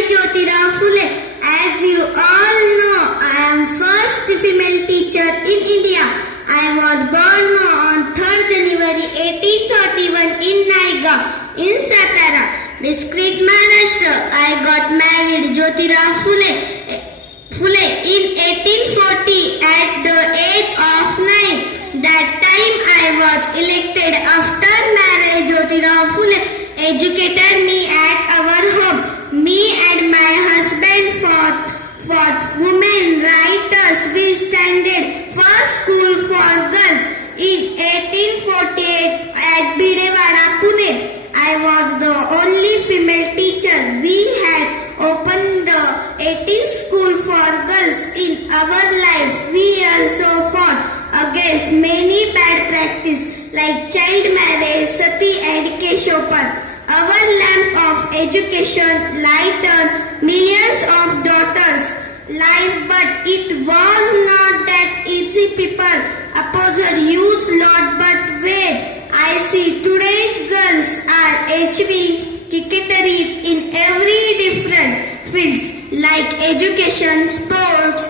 Savitribai phule. As you all know, I am first female teacher in India. I was born on 3rd January 1831 in Naigaon in Satara, district Maharashtra. I got married Jyotirao Phule in 1840 at the age of 9. That time I was elected. After marriage, Jyotirao Phule educated me at our home. Me and my husband fought women writers. We started first school for girls in 1848 at Bidewada, Pune. I was the only female teacher. We had opened the 18th school for girls in our life. We also fought against many bad practice like child marriage, sati and keshopan. Our lamp of education lightened millions of daughters' life, but it was not that easy. People opposed use lot, but when I see today's girls are HV cricketers in every different fields like education, sports,